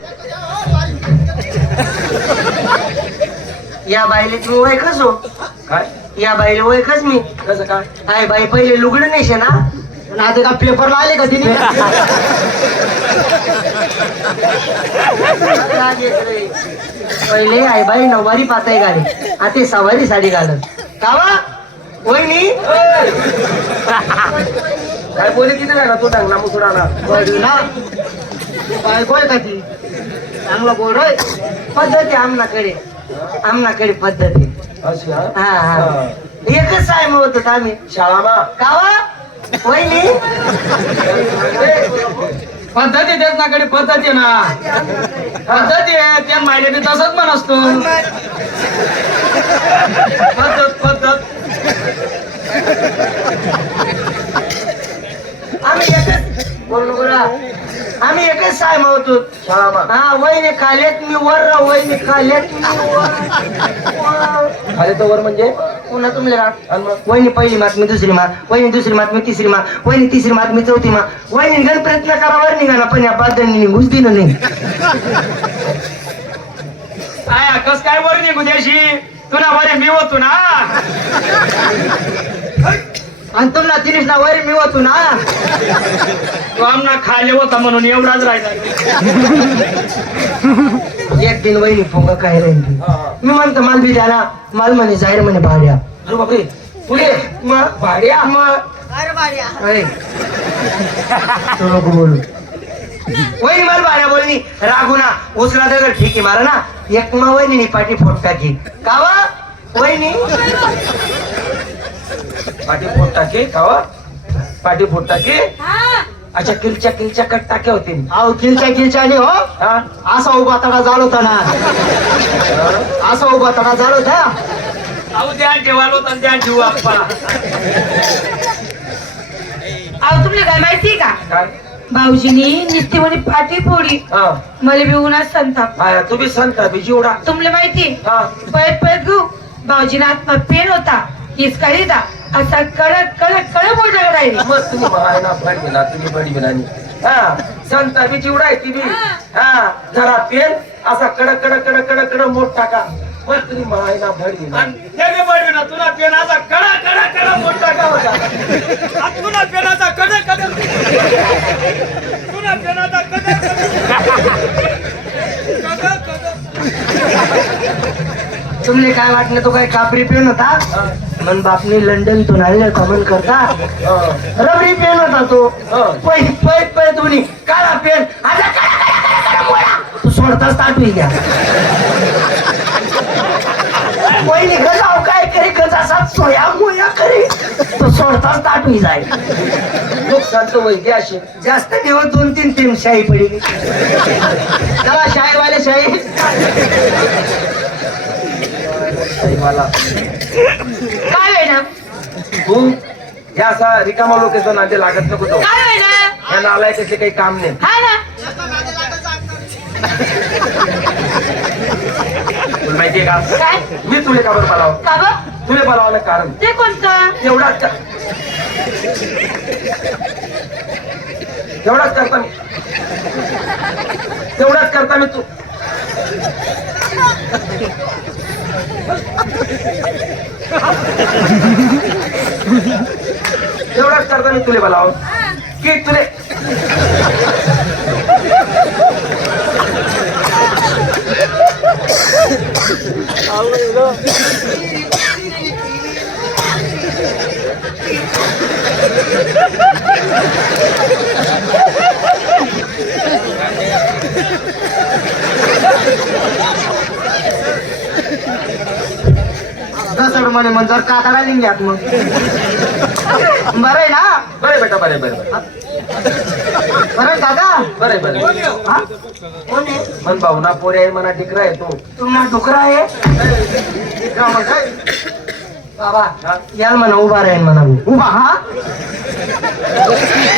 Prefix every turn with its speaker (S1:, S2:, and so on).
S1: या बाईले तुम्ही ओळखच हो
S2: काय
S1: या बाईले ओळखच मी
S2: कसं काय
S1: काय बाई पहिले लुगडं नाही ना
S3: पण आता का पेपरला आले का तिने
S1: पहिले आई बाई नऊवारी पाताई घाले आता सवारी साडी घालत कावा वहिनी
S2: काय बोली किती नाही ना तू टांग ना मुसुराला
S3: ना बायको आहे का ती चांगला बोल रे
S1: पद्धती आमनाकडे पद्धती
S2: अशी हा
S1: हा हा एकच आहे मग होत आम्ही
S2: शाळामा
S1: कावा वहिनी
S3: पद्धती देत ना कडे पद्धती ना पद्धती आहे त्या मायले बी तसंच म्हण असतो
S2: पद्धत
S1: आम्ही एकच बोल बोला आम्ही एकच साय होतो
S2: शाळामा
S1: हा वहिनी खाल्यात मी वर राहू वहिनी खाल्यात मी वर
S2: खाली तो वर म्हणजे
S1: पुन्हा तुमले
S2: आणि मग
S1: वहिनी पहिली मात मी दुसरी मात वहिनी दुसरी मात मी तिसरी मात वहिनी तिसरी मात मी चौथी मात वहिनी गण प्रयत्न करावर निघाला पण या पादरनी निघूच दिलं नाही
S3: काय कस काय वर निघू द्याशी तुला बरे मी होतो ना आणि तुला तिरीस ना वर मी होतो ना तू आमना खाले होता म्हणून एवढाच राहिला
S1: एक दिन वहिनी फोंगा काय राहिली
S2: हा, हा.
S1: मी म्हणतो माल बी द्याला माल म्हणे जाहीर म्हणे भाड्या
S2: अरे बापरे पुढे
S1: मग
S2: भाड्या
S1: मग अरे तू नको बोलू वहिनी मला भाड्या बोलनी रागू ना उचला दगड ठीक आहे मारा ना एक मग वहिनी पाठी फोट टाकी कावा वहिनी
S2: पाठी फोट टाके कावा पाठी फोट टाके अच्छा किलच्या कट टाक्या होतील
S3: अहो किलच्या हो
S2: हा
S3: असा उभा तडा झाला होता ना असा उभा तडा झाला होता
S2: अहो ध्यान ठेवालो होता ध्यान ठेवू आपण
S4: अहो तुम्हाला काय माहिती का
S2: काय
S4: भाऊजीनी निस्ती म्हणे पाठी फोडी
S2: हा
S4: मला बी उन्हात संताप
S2: हा तुम्ही संत बिजी उडा
S4: तुम्हाला माहिती
S2: हा
S4: पळत पळत गो भाऊजीना आत्मा पेन होता हिसकाळी दा असा कडक मोठा राहील
S2: मग तुम्ही महायना फड ना तुम्ही बडी बिनानी हा संत बिजी उडाय तुम्ही हा जरा पेन असा कडक मोठ टाका मग तुम्ही महायना फड ना
S3: तुला पेनाचा कडा मोठा का होता आणि तुला पेनाचा कडा तुला पेनाचा
S1: तुमले काय वाटलं तो काय कापरी पेन होता मन बापने लंडन तून आणलं कमन करता रबरी पेन होता तो पैत दोन्ही काळा पेन आता तू सोडताच ताटवी घ्या वहिनी गजाव काय करी गजाचा सोया मोया करी तो सोडताच ताटवी जाईल
S2: लोक संत वैद्य असे
S1: जास्त दिवस 2-3 टीम शाही पडली
S3: चला शाहीवाले शाही
S2: मला
S4: काय वेळा
S2: तू या असा रिकामा लोकेशन नाते लागत नको तो
S4: काय वेळा
S2: या नालाय त्याचे काही काम नाही
S4: हा ना
S2: तुला माहितीये का
S4: काय
S2: मी तुले का बरं पालाव
S4: का बा
S2: तुले पालावलं कारण
S4: ते कोणतं
S2: एवढाच करता मी तू एवढाच करता मी तुले बोलाव की तुले
S3: घसड म्हणे मग जर कातडा निघल्यात मग बरं आहे ना
S2: बरे बेटा बरे बरे
S3: बरं आहे काका
S2: बरे बरे
S3: हा?
S2: मन भावना पोरे आहे मना टिकरा आहे तो
S1: तुम्हाला डुकरा आहे
S3: का मग काय?
S1: बाबा याल म्हणा उभा राहील म्हणा
S3: उभा हा